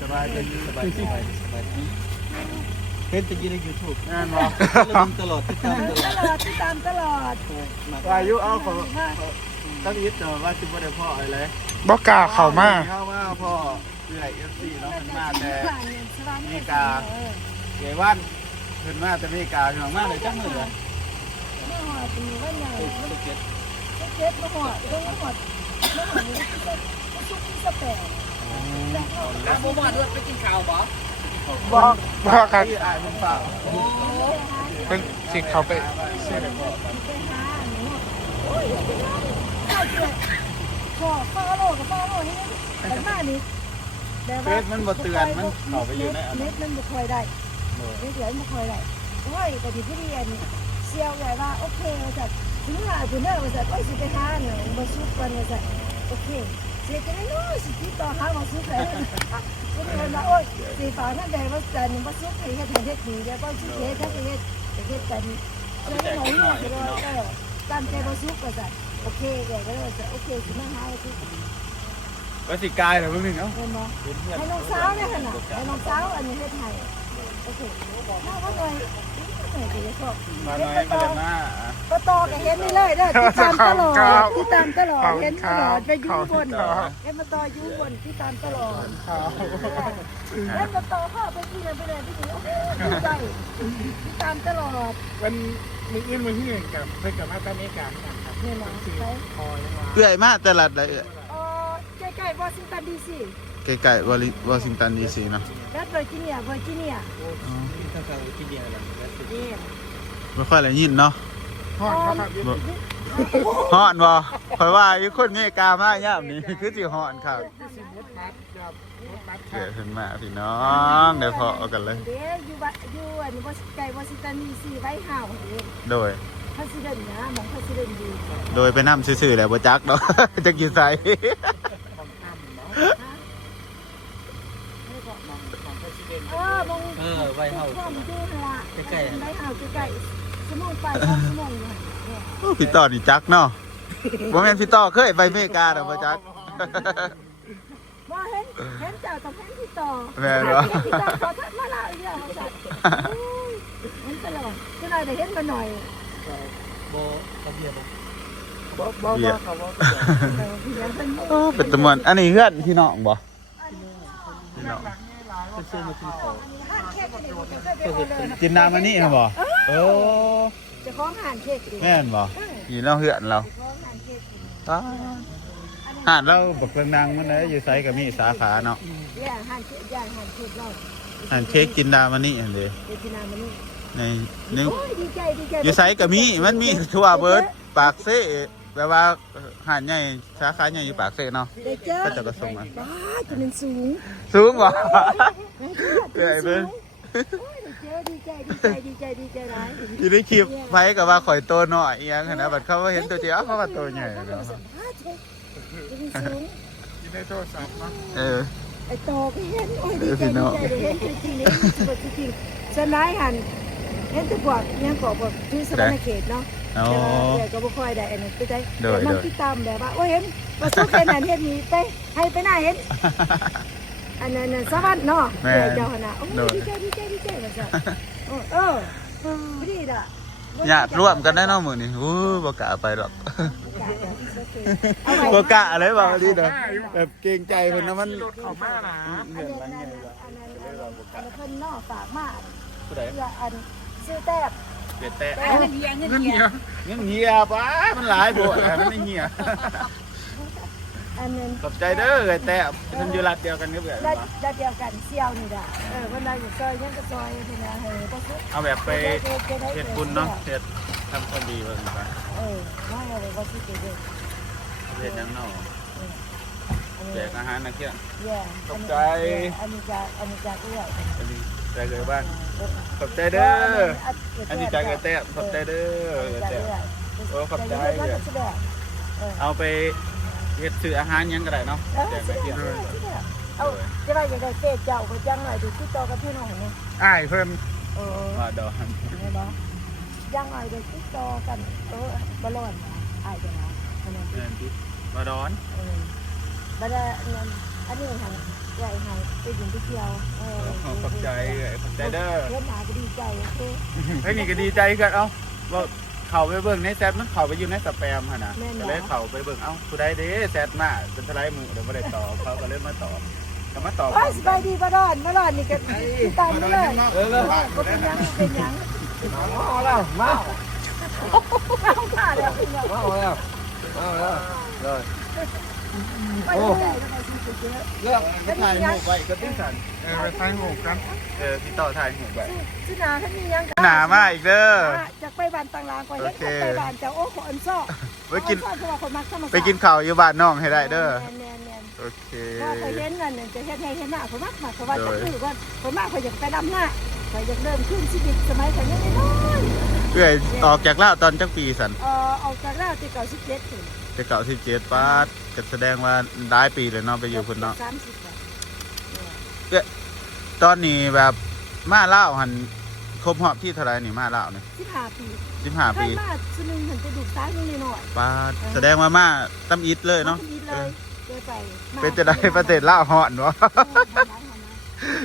สบายดีสบายดีเห็นจะกินในยูทูบงานวะตลอดติดตามตลอดอายุเอาของตั้งยิดแต่ว่าซิบได้พ่ออะไรบ่กล้าเข้ามาพ่อเรื่อยFCเนาะมันมาแต่มีกาเกวันขึ้นมาแต่มีกาอย่างมากเลยจังเลยมาหอดตีว่าใหญ่เจ็บมาหอดต้องมาหอดนี่ซุปที่สเปรย์แล้วโมมาด้วยไปกินข้าวบ่บอกครับที่อายมันเปล่าเป็นสิเขาไปไปหาหนูโอ้ยใช่เจ็บพ่อโลกับพ่อโลนี่แต่หน้านี้เฟซมันบ่เตือนมันเข้าไปอยู่ในอันเน็ตมันบ่ค่อยได้เน็ตเหลือบ่ค่อยได้โอ้ยแต่ที่พี่เรียนเชียวใหญ่ว่าโอเคว่าจะถึงหาถึงเนอว่าจะโอ้ยสิไปหาหนูบ่ซุกกันว่าจะโอเคเสียจะได้น้อยสิที่ต่อหาบ่ซุกเลยก็เลยว่าโอ้ยสิฝานั่นใดว่าจะบ่ซุกให้เฮ็ดให้เฮ็ดดีแล้วบ่ซุกเฮ็ดถ้าเฮ็ดจะเฮ็ดกันเลยหน่อยเลยตามใจบ่ซุกว่าจะโอเคแกก็เลยจะโอเคสิมาหาว่าซุกก็สิกายเหรอเพิ่งนึงเอ้าให้น้องสาวเนี่ยขนาดให้น้องสาวอันนี้เฮ็ดให้โอเคน่าว่าหน่อยมาหน่อยมาเลยมาก็ต่อก็เห็นนี่เลยเด้อติดตามตลอดติดตามตลอดเห็นตลอดไปอยู่บนเห็นมาต่ออยู่บนติดตามตลอดเห็นมาต่อเข้าไปที่ไหนไปไหนไปที่โอ้โหดีใจติดตามตลอดมันมีอื่นมาที่อื่นกับเพื่อนกับมาตอนนี้กันครับเนี่ยนะไปเอื่อยมากแต่ละได้เอื่อยใกล้ๆวอชิงตันดีซีใกล้ๆวอชิงตันดีซีเนาะรัฐเวอร์จิเนียไม่ค่อยอะไรยินเนาะฮอนครับฮอนบ่คอยว่าอยู่คนอเมริกามากย่ามนี้คือสิฮอนครับเกิดขึ้นมาพี่น้องเดี๋ยวพอกันเลยเดี๋ยวอยู่อันนี้ไกลวอชิงตันดีซีไว้ห่าวโดยพระสิเดนนะมองพระสิเดนดีโดยไปนั่งซื่อๆแหละบ่จักเนาะจะกินใส่ไว้เฮาใกล้ๆไว้เฮาใกล้ๆชั่วโมงไปชั่วโมงอยู่พี่ต่อนี่จักเนาะบ่แม่นพี่ต่อเคยไปอเมริกาดอกบ่จักบ่เห็นเจ้าต้องเห็นพี่ต่อแม่นบ่พี่ต่อขอทักมาลาอีกแล้วจัดเห็นตลอดคือหน่อยได้เห็นมาหน่อยบ่กระเบียบบ่เขาบ่เป็นตะมวนอันนี้เฮือนพี่น้องบ่พี่น้องซื้อมากินข้าวกินน้ำมันนี่ครับบ่จะคล้องห่านเค้กแม่นบ่อยู่นอกเฮือนเราห่านเราบักเรืองนางมันเลยอยู่ไซกับมีสาขาเนาะห่านเค้กเราห่านเค้กกินดามันนี่อันเดียวกินดามันนี่ในนึงอยู่ไซกับมีมันมีทั่วเบิร์ดปากเซ่แบบว่าห่านใหญ่สาขาใหญ่อยู่ปากเซ่เนาะก็จะกระส่งมาบ้าจะเป็นสูงบ่เกิดเบิ้งดีใจร้ายอยู่ในคลิปไฟกับว่าข่อยโตหน่อยยังนะบัดเขาเห็นตัวเดียวเขาว่าตัวใหญ่เนาะอยู่ในโทรศัพท์เนาะไอ้โตก็เห็นโอ้ยดีใจเห็นจริงๆจริงสนายหันเห็นตัวกว่ายังกว่าที่สวรรค์เขตเนาะแต่ก็บ่ค่อยได้อันนี้ไปได้มันที่ตามแบบว่าโอ้ยเห็นว่าสู้แค่นั้นเห็นนี้ไปให้ไปหน้าเห็นอันนั้นสวรรค์เนาะเจ้าหน้าโอ้ดีใจว่าซะดีด่ะญาติร่วมกันได้เนาะมื้อนี้บ่กล้าไปหรอกบ่กล้าอะไรบ่ดีเด้อแบบเกรงใจเพิ่นนะมันเข้ามานะอันนั้นเพิ่นเนาะฝากมาผู้ใดอันซื้อแต้มเงินเหี่ยป้ามันหลายโพดมันไม่เหี่ยอันนั้นขอบใจเด้อไอ้แต้มันอยู่รัดเดียวกันกับแบบรัดเดียวกันเสี่ยวนี่ล่ะเวลาอยู่ซอยยังก็ซอยนี่นะบ่ซุเอาแบบไปเฮ็ดบุญเนาะเฮ็ดทำความดีเบิ่งไปว่าอะไรบ่สิเกิดเฮ็ดจังเนาะแจกอาหารนักเรียนขอบใจอันนี้จากเอื้อยใจเกิดบ้านขอบใจเด้ออันนี้ใจเกิดแต้ขอบใจเด้อแต้ขอบใจเอาไปเฮ็ดซื้ออาหารยังก็ได้เนาะแจกนักเรียนเอาจะว่าอย่างไรเจ๊เจ้าก็จังหน่อยดูติดต่อกับพี่น้องนี่อ้ายเพิ่นว่าดอนยังหน่อยดูติดต่อกันบ่ร้อนอ้ายจะนะว่าดอนบ่ได้ อันนี้ค่ะใหญ่ค่ะไปดื่มไปเที่ยวขอบใจเด้อ เพื่อนหนาก็ดีใจโอเค เฮ้ยนี่ก็ดีใจกันเอ้าว่าเขาไปเบิ่งในแซดมันเขาไปอยู่ในสแปมหั่นน่ะก็เลยเขาไปเบิ่งเอ้าผู้ใดเด้แซดมาเป็นทลายมือเดี๋ยวบ่ได้ตอบเขาก็เลยมาตอบก็มาตอบ สบายดีมาดอนนี่ก็ตามมาเลย ก็เป็นยัง มาแล้วมา เอาผ่าแล้ว เลย ไปเลย เลือกไปถ่ายหูปไว้ก็ติ้งสัน ไปถ่ายรูปกัน พี่ต่อถ่ายหูปไว้ ชื่อนาท่านมียัง หนามาอีกเด้อ จากไปบ้านต่างลางก่อนเฮ็ดไปบ้านเจ้าโอ้ขออันซ้อ ไปกิน คนมักธรรมชาติ ไปกินข้าวอยู่บ้านน้องให้ได้เด้อ แน่ๆ โอเค ก็เคยเห็นนั่นจะเฮ็ดให้เห็นหน้าคนมักเพราะว่าจะคือว่าคนมักเขาอยากไปดำหน้าเขาอยากเริ่มขึ้นชีวิตสมัยเขายังน้อย เอื้อยออกจากลาวตอนจักปีสัน ออกจากลาวที่เก่า17ถึง จะเก่า17ปาดก็แสดงว่าหลายปีเลยเนาะไปอยู่พุ่นเนาะ 30 ตอนนี้แบบมาลาวหันครบรอบที่เท่าไหร่นี่มาลาวนี่ 15 ปี 15 ปี มาชุนึงหันจะดูซ้ายนิดหน่อย ปาดแสดงว่ามาตำอิดเลยเนาะ เลยไป เป็นจะได้ประเทศลาวฮ้อนบ่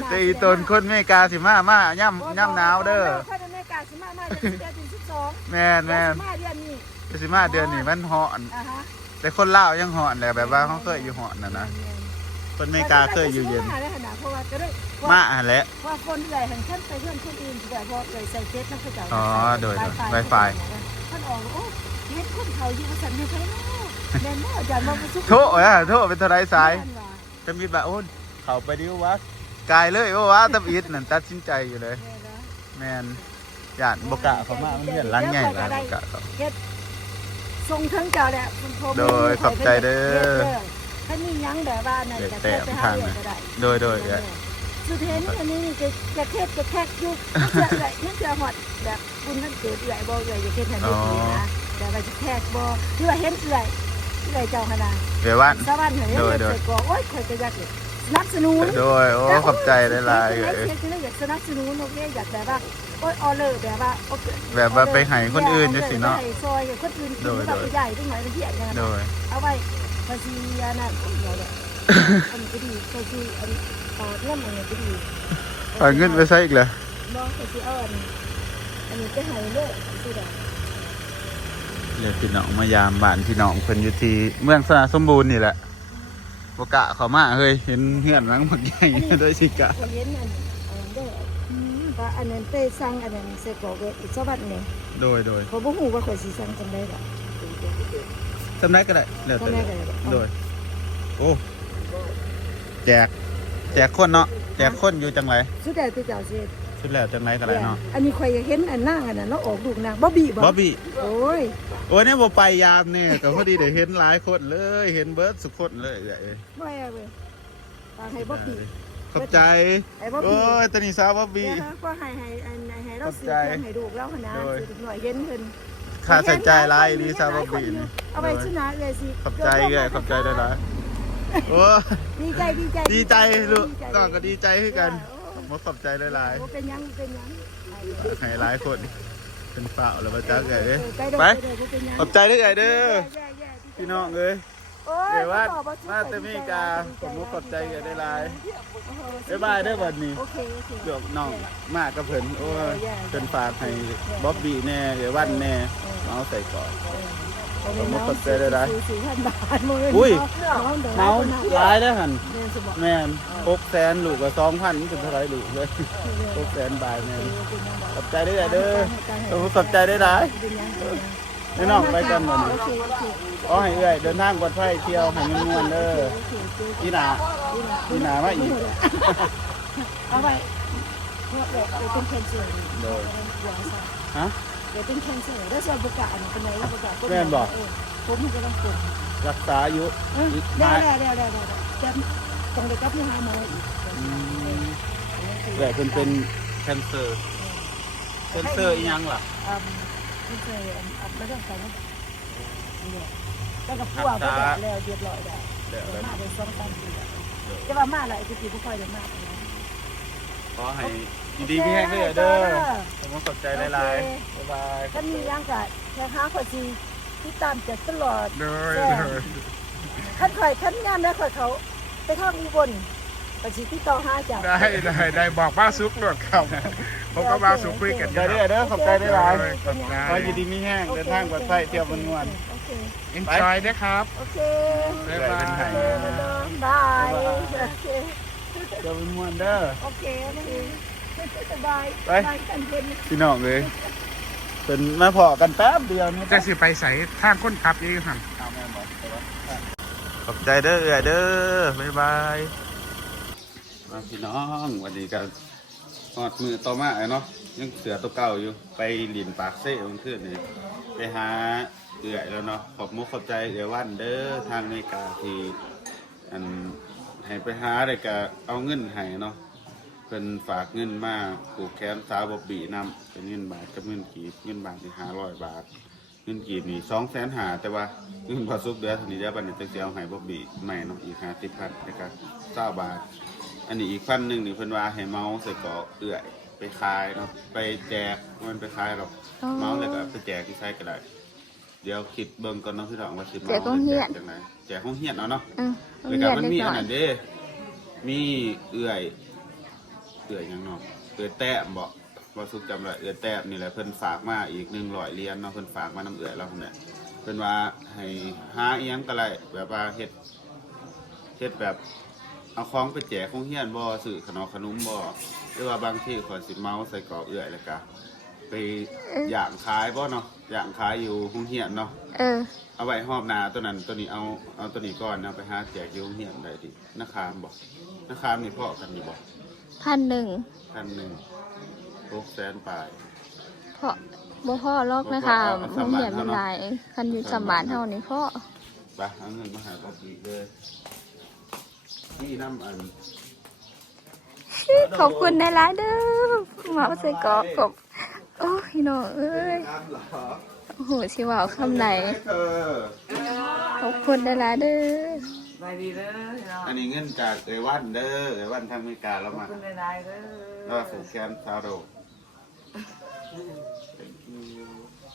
แต่อีตนคนอเมริกาสิมาย่ำหนาวเด้อ คนอเมริกาสิมาเดือน12 แม่น มาเดือนนี้ สิมาเดือนนี้มันฮ้อน แต่คนลาวยังฮ้อนแหละแบบว่าเขาเคยอยู่ฮ้อนน่ะนะคนอเมริกาเคยอยู่เย็นมาหั่นแหละ ว่าคนใหญ่หันขึ้นไปเพื่อนคนอื่นแต่พอเลยใส่เฟซนักข่าว อ๋อโดย Wi-Fi ท่านออกโอ้เฮ็ดคนเขาอยู่สันอยู่ไผเนาะแม่นบ่อาจารย์ว่าบ่สุข โทษเป็นเท่าไรสายจะมีแบบโอ้เขาไปดิววะกายเลยโอ้วะตับอิดนั่นตัดสินใจอยู่เลยแมนหยาดบกะเขามามันเห็นล้างใหญ่แล้วบกะเขา ทรงทั้งเจ้าแหละคุณพ่อ โดยขอบใจเด้อ ถ้ามียังแบบว่านั่นจะไปหาเรื่องก็ได้ โดย สุดเทนอันนี้จะเทศจะแทกยุคนั่นจะหอดแบบคุณท่านเกิดเอื่อยบ่เอื่อยจะเทศทันทีนะแต่ว่าจะแทกบ่ที่ว่าเห็นเอื่อยเจ้าขนาด เดี๋ยววัน สวรรค์เห็นเอื่อยก็โอ๊ยคอยจะอยากสนับสนุน โดยโอ้ขอบใจหลายๆ เลยอยากสนับสนุนโอเคอยากแบบว่าโอ๊ยออเลอร์แบบว่า แบบว่าไปให้คนอื่นจังซี่เนาะ ซอยคนอื่นกินแบบใหญ่ตรงไหนเป็นที่อย่างนั้น โดย เอาไว้ภาษีนั่นเดี๋ยวอันนี้ก็ดีภาษีอันเรื่องอันนี้ก็ดี เอาเงินไปใช้อีกเหรอ น้องภาษีเอาอันนี้จะหายเลยสิเด้อ เรียกพี่น้องมายามบ้านพี่น้องเพิ่นอยู่ที่เมืองสระสมบูรณ์นี่แหละบกะเขามาเฮ้ยเห็นเหือนหลังบักใหญ่ด้วยสิกะ เห็นอันเด้อว่าอันนั้นไปสั่งอันนั้นใส่กรอกไว้อีกสวัสดิ์นี่ โดย เขาบ่ฮู้ว่าข่อยสิสั่งจังได๋ล่ะ จำได้ก็ได้แล้วแต่โดยโอ้แจกคนเนาะแจกคนอยู่จังไร สุดแต่เจ้าสิ ชุดแล้วจังไรก็ได้เนาะ อันนี้ข่อยเห็นอันนางอันนั้นแล้วออกลูกนางบ่บี้บ่ บ๊อบบี้ โอ้ย โอ้ยเนี่ยบ่ไปยามเนี่ยก็พอดีได้เห็นหลายคนเลยเห็นเบิร์ดสุกคนเลยเอ้ย บ่เอาเว้ยตาให้บ่บี้ ขอบใจ ไอ้บ่บี้ โอ้ยตอนนี้สาวบ๊อบบี้ ก็ให้เราซื้อเครื่องให้ลูกแล้วหั่นนะซื้อหน่อยเย็นเพิ่น ค่าใช้จ่ายหลายดีสาวบ๊อบบี้นี่ เอาไปชนะเลยสิ ขอบใจเอ้ยขอบใจได้หลายโอ้ ดีใจ ดีใจลูกน้องก็ดีใจคือกันบ่ขอบใจหลาย เป็นยัง ๆให้หลายคนเป็นเปล่าแล้วบ่จักไงเด้ ไป ขอบใจเด้อไงเด้อพี่น้องเอ้ยเดี๋ยวว่ามาแต่มีกาผมขอบใจกันได้หลายบ๊ายบายเด้อบัดนี้ โอเค เดี๋ยวน้องมากกับเพิ่นโอ้ยเพิ่นฝากให้บ๊อบบี้แน่เดี๋ยววันแน่เอาใส่ก่อนผมขอบใจได้หลาย 4,000 บาทอุ้ยเมาหลายเด้อหั่นแม่น600,000ลูกก็2,000นี่เป็นเท่าไหร่ลูกเลย600,000 บาทแม่นขอบใจเด้อเด้อผมขอบใจได้หลายนี่น้องไปกันหมดนี่ขอให้เอื้อยเดินทางปลอดภัยเที่ยวให้ม่วนๆเด้ออีหนามาอีก เอาไปเดี๋ยวเป็นแคนเซิล โดยฮะ เดี๋ยวเป็นแคนเซิลแล้วส่วนประกาศเป็นไงประกาศผมก็ต้องกด รักษาอยู่ ได้จะต้องไปกับพี่หาหมออีก แต่เป็นแคนเซอร์อีหยังล่ะ ไม่เคยไม่ต้องใส่นะแล้วกับพวกก็แล้วเรียบร้อยได้มาได้2-3 ปีจะว่ามาอะไรคือผู้คอยเดินมา ขอให้ดีๆพี่แห้งด้วยเด้อผมขอบใจหลายๆบ๊ายบาย ก็มียังกับแค่ค้าข่อยซีที่ตามจัดตลอด เด้อ ขั้นข่อยขั้นงานแล้วข่อยเขา ไปทางอุบลก็สิติดต่อหาเจ้า ได้บอกบ้าซุกหลดครับผมก็บ้าซุกคุยกัน ได้เด้อเด้อขอบใจได้หลาย ขอบใจ ขออยู่ดีมีแห้งเดินทางปลอดภัยเที่ยวมันม่วน โอเค enjoy นะครับ โอเค บ๊ายบาย โอเคบายโอเค เที่ยวมันม่วนเด้อ โอเคสบาย ไป บายกันเพิ่น พี่น้องเลยเป็นมาพอกันแป๊บเดียวนี่ จะสิไปใส่ทางคนขับยี่หัน เอาแม่บอกขอบใจเด้อเด้อบ๊ายบายมาพี่น้องวันนี้ก็หอดมือต่อมาเนาะยังเสือตัวเก่าอยู่ไปหลินปากเซ่มันขึ้นนี่ไปหาเอื่อยแล้วเนาะขอบมุกขอบใจเอื่อยวันเด้อทางอเมริกาที่อันให้ไปหาได้ก็เอาเงินให้เนาะเป็นฝากเงินมาปลูกแขนสาวบอบบี้นำเป็นเงินบาทกับเงินกีบเงินบาทที่500 บาทเงินกีบนี่250,000แต่ว่าเงินพอซุกเดือนเท่านี้เดี๋ยวบัดนี้จะเอาให้บอบบี้ใหม่เนาะอีก50,000แล้วก็20 บาทอันนี้อีก1,000นี่เพิ่นว่าให้เมาใส่เกาะเอื่อยไปขายเนาะไปแจกมันไปขายหรอกเมาแล้วก็ไปแจกที่ใช้ก็ได้เดี๋ยวคิดเบิ่งก่อนเนาะพี่น้องว่าสิเมาแจกจังได๋แจกห้องเฮียนเอาเนาะแล้วก็มันมีอันนั้นเด้มีเอื่อยยังเนาะเอือยแต้มบอกว่าสุกจำได้เอือยแต้มนี่แหละเพิ่นฝากมาอีก100 เหรียญเนาะเพิ่นฝากมาน้ำเอือยเราเนี่ยเพิ่นว่าให้หาอีหยังก็ได้แบบว่าเฮ็ดแบบเอาของไปแจกโรงเรียนบ่ซื้อขนมบ่หรือว่าบางที่ขอยสิเมาใส่กรอบเอือยแล้วก็ไปย่างขายบ่เนาะย่างขายอยู่โรงเรียนเนาะเอาไว้หอบหน้าตัวนั้นตัวนี้เอาตัวนี้ก่อนนะไปหาแจกอยู่โรงเรียนได้ดินาคามบ่นาคามนี่พอกันอยู่บ่1,000 600,000 ปลาย เพราะบ่พ่อลอกนะคะโรงเรียนมันหลายคันอยู่สำบานเท่านี้พ่อ ไปเอาเงินมาหาปกติเลยนี่น้ำอัน ขอบคุณในร้านเด้อมาใส่กรอบกบโอ้ยน้องเอ้ย น้ำเหรอ โอ้โหชิวาวคำไหน เธอ ขอบคุณในร้านเด้อ ไปดีเด้อ อันนี้เงินจากเอวันเด้อเอวันทางอเมริกาแล้วมา คุณในไลน์เด้อ แล้วผูกแขนซาโด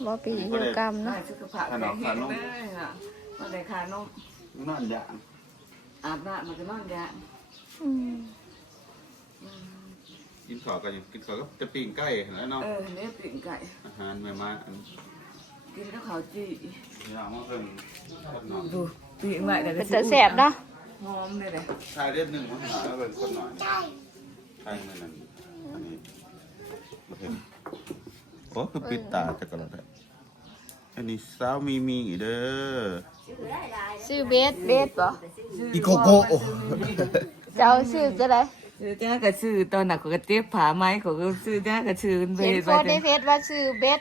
บ่ปีอยู่กรรม ไม่ เนาะ สุขภาพแข็งแรงเด้อมาได้ขานม นอนอย่าง อาบน้ำมันก็นอนยา อืม กินข้าวกันอยู่กินข้าวก็จะปิ้งไก่แล้วเนาะ เนี่ยปิ่งไก่ อาหารแม่มาอัน กินข้าวขาวจี นี่เรามาเพิ่มคนนอน ดูปิ่งใหม่แต่ เป็นตาแสบเนาะ หอมเลยเลย ชายเลือดหนึ่งมาหาแล้วเป็นคนหน่อยใช่มันนั่นอันนี้มาเห็นโอ้คือปิดตาจะกระไรอันนี้สาวมีเด้อ ชื่อเบสบ่ อีโกโกโอ้ เจ้าชื่อจะได้ ซื้อจ้ากระซื้อตอนหนักก็เจ็บผาไม้ก็ซื้อจ้ากระซื้อไป เห็นโพสต์ในเฟซว่าชื่อเบส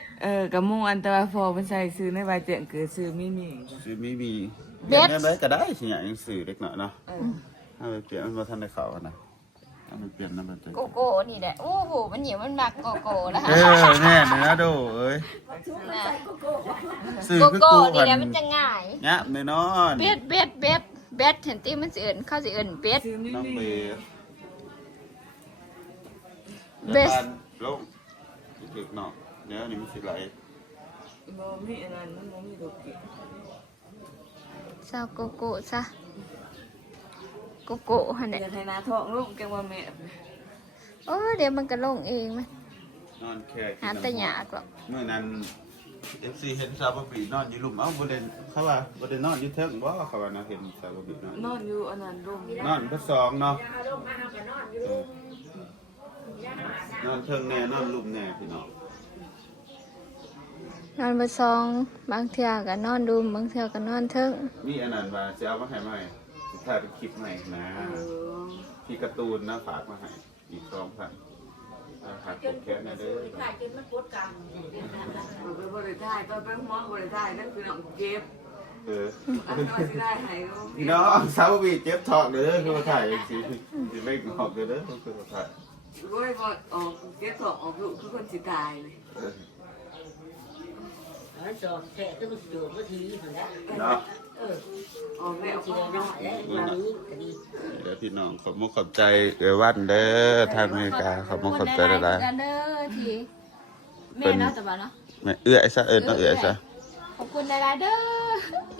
กระมูอันตรายพอมันใส่ซื้อในใบเจียงคือซื้อมินิ สื่อมีเปลี่ยนได้ไหมก็ได้สิอย่างสื่อเล็กหน่อยเนาะถ้าไปเปลี่ยนมันมาทันในเขาอะนะถ้าไปเปลี่ยนนั่นเป็นตัว โกโก้นี่แหละโอ้โหมันเหนียวมันหนักโกโก้แล้ว แน่เลยนะดูเอ้ยสื่อ โก คือ โก้ กู นี่ กัน แหละมันจะง่าย เนี่ยแน่นอน เบสเห็นตีมันสิเอิญเข้าสิเอิญเบส ซื้อมิ น้อง นิ เบสลงถึกเนาะเดี๋ยวนี้มันสิไหล โมมีอันนั้นมันโมมีดอกเก เศร้าโกโก้ซะโกโก้ฮะ อยา เนี่ย กให้นาท้องลูกแกว่าแม่ โอ้เดี๋ยวมันก็ลงเองมั้ย นอนแค่ หาแต่หยากหรอก เมื่อนั้นFC เห็นซาบะบีนอนอยู่หลุมเอ้าบ่ได้เขาว่าบ่ได้นอนอยู่เทิงบ่เขาว่านะเห็นซาบะบีนอน นอนอยู่อันนั้นร่ม นอนก็สองเนาะนอนเทิงแน่นอนหลุมแน่พี่น้อง นอนบนซองบางเทื่อก็นอนดุมบางเทื่อก็นอนเทิง มีอันนั้นว่าจะเอามาให้ใหม่สุดท้ายเป็นคลิปใหม่นะที่การ์ตูนนะฝากมาให้อีก2,000ฝากกดแค่นะเด้อ มันเป็นบริษัทตอนเป็นหัวบริษัทนั่นคือน้องเจ็บ อันนี้สิได้ให้ก็ พี่น้องซาบะบีเจ็บท้องเด้อคือมาถ่ายสิไม่ออกเด้อคือมาถ่าย รวยบ่ออกเจ็บถอกออกลูกคือคนสิตายเลย เนาะ ออกแล้วออกแล้ว เดี๋ยวพี่น้องขอบมุกขอบใจเอวันเด้อทางอเมริกาขอบมุกขอบใจหลาย ๆกันเด้อทีแม่เนาะแต่ว่าเนาะ ๆแม่เอื้อยซะเอิ้นเอื้อยซะ ขอบคุณหลายๆเด้อ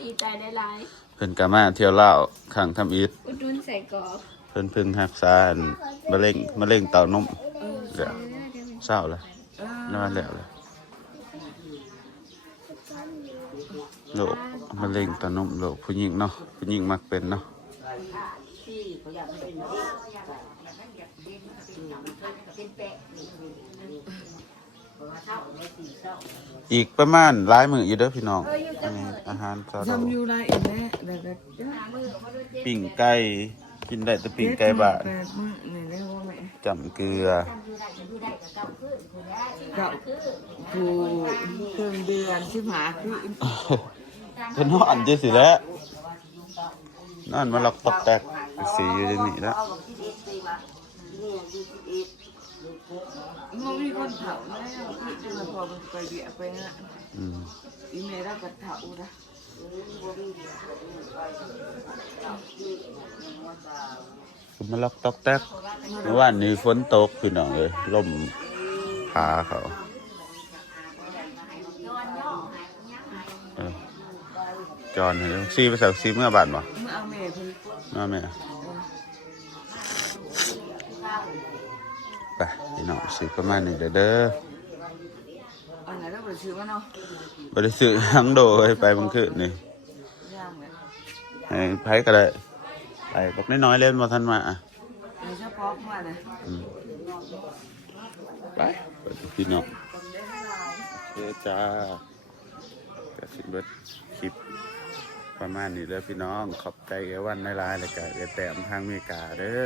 ดีใจหลาย เ พิ่นก็มาเที่ยวลาวข้างทำอิฐ อุดหนุนใส่กรอก เพิ่นรักษาอันมะเร็งเต้านมแล้วเศร้าแล้วนอนแล้วเลยโรคมะเร็งเต้านมโรคผู้หญิงเนาะผู้หญิงมักเป็นเนาะอีกประมาณหลายมื้ออยู่เด้อพี่น้องอันนี้อาหารซาโด ทำอยู่ไรอีกแม่แต่ก็ ปิ้งไก่กินได้แต่ปิ้งไก่บ้าน 8 มื้อนี่ได้ว่าแม่ จำเกลือ กับผู้เพิ่มเดือนที่หาคือ เพิ่นนอนจังซี่แหละนอนมาล็อกตอกแตกสีอยู่ในนี้แล้ว มันมีคนเผาแล้วที่มันพอมันไปเบียไปนะ อีเมลก็เผาละ คือมาล็อกตอกแตกเมื่อวานนี้ฝนตกพี่น้องเอ้ยลมพาเขาจอนให้ซีไปสักซีเมื่อบาทบ่ เมื่อเอาเมลเพิ่น มาแม่ไปพี่น้องสิประมาณนี้เด้อ อันไหนเราไปซื้อมาเนาะ บ่ได้ซื้อทั้งโดให้ไปบางคืนนี่ ย่างเลย ให้ไผก็ได้ไปบักน้อยๆเล่นบ่ทันมาอ่ะ ในเฉพาะมานะ ไปพี่น้องจ้าก็สิเบิดคลิปประมาณนี้เด้อพี่น้องขอบใจแกวันในไลน์แล้วก็แกแต้มทางอเมริกาเด้อ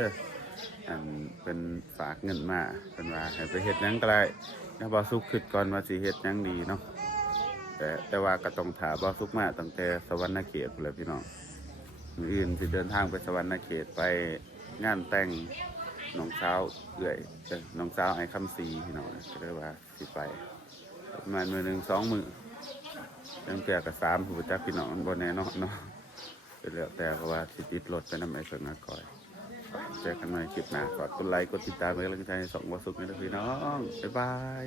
อันเป็นฝากเงินมาเป็นว่าให้ไปเฮ็ดหยังก็ได้ถ้าบ่สุกขึ้นก่อนว่าสิเฮ็ดหยังดีเนาะแต่ว่าก็ต้องถามบ่สุกมาตั้งแต่สวรรณเขตพุ่นแหละพี่น้องมื้ออื่นสิเดินทางไปสวรรณเขตไปงานแต่งน้องสาวน้องสาวไอ้คำศรีพี่น้องก็เลยว่าสิไปประมาณมื้อหนึง2 มื้อตั้งแต่กับ3ผู้จักพี่น้องบ่แน่นอนเนาะเป็นแล้วแต่เพราะว่าสิติดรถไปนำไอ้เพิ่นก่อยเจอกันใหม่คลิปหน้าฝากกดไลค์กดติดตามเป็นกำลังใจให้2บ่สุกนี่เด้อพี่น้องบ๊ายบาย